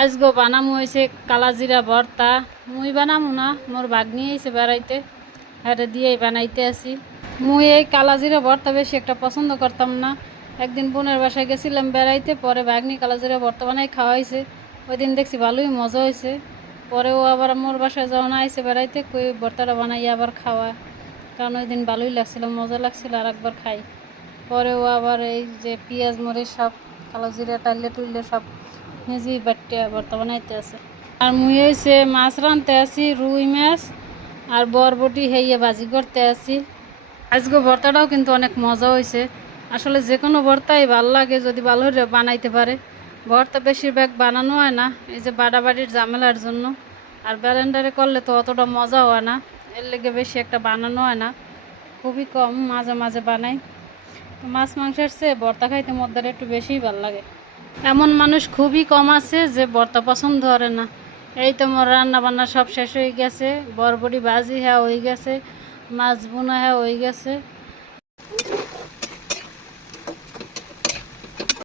আজগো বানামু হয়েছে কালাজিরা ভর্তা। মুই বানামু না, মোর ভাগ্নি আইছে বেড়াইতে, হারে দিয়েই বানাইতে আসি। মুই এই কালাজিরা ভর্তা বেশি একটা পছন্দ করতাম না। একদিন বোনের বাসায় গেছিলাম বেড়াইতে, পরে ভাগ্নি কালাজিরা ভর্তা বানাই খাওয়াইছে। ওই দিন দেখছি ভালোই মজা হয়েছে। পরেও আবার মোর বাসায় যখন আইসে বেড়াইতে কই ভর্তাটা বানাই আবার খাওয়া, কারণ ওই দিন ভালোই লাগছিল, মজা লাগছিল, আর একবার খাই। পরেও আবার এই যে পেঁয়াজ মরিচ সব কালোজিরা টাইলে টুইলে সব নিজেই বাটতে ভর্তা বানাইতে আছে। আর মুই হয়েছে মাছ রাঁধতে আসি, রুই মাছ আর বরবটি হেইয়ে ভাজি করতে আসি। আজকে ভর্তাটাও কিন্তু অনেক মজা হয়েছে। আসলে যে কোনো ভর্তাই ভাল লাগে যদি ভালো করে বানাইতে পারে। ভর্তা বেশিরভাগ বানানো হয় না, এই যে বাড়াবাড়ির ঝামেলার জন্য। আর ব্যালেন্ডারে করলে তো অতটা মজা হয় না, এর লেগে বেশি একটা বানানো হয় না, খুবই কম মাঝে মাঝে বানাই। তো মাছ মাংসের চেয়ে ভর্তা খাইতে মধ্যে একটু বেশিই ভালো লাগে। এমন মানুষ খুবই কম আছে যে ভর্তা পছন্দ করে না। এই তো মোর রান্না বান্না সব শেষ হয়ে গেছে, বরবটি ভাজি হ্যাঁ হয়ে গেছে, মাছ বোনা হ্যাঁ হয়ে গেছে।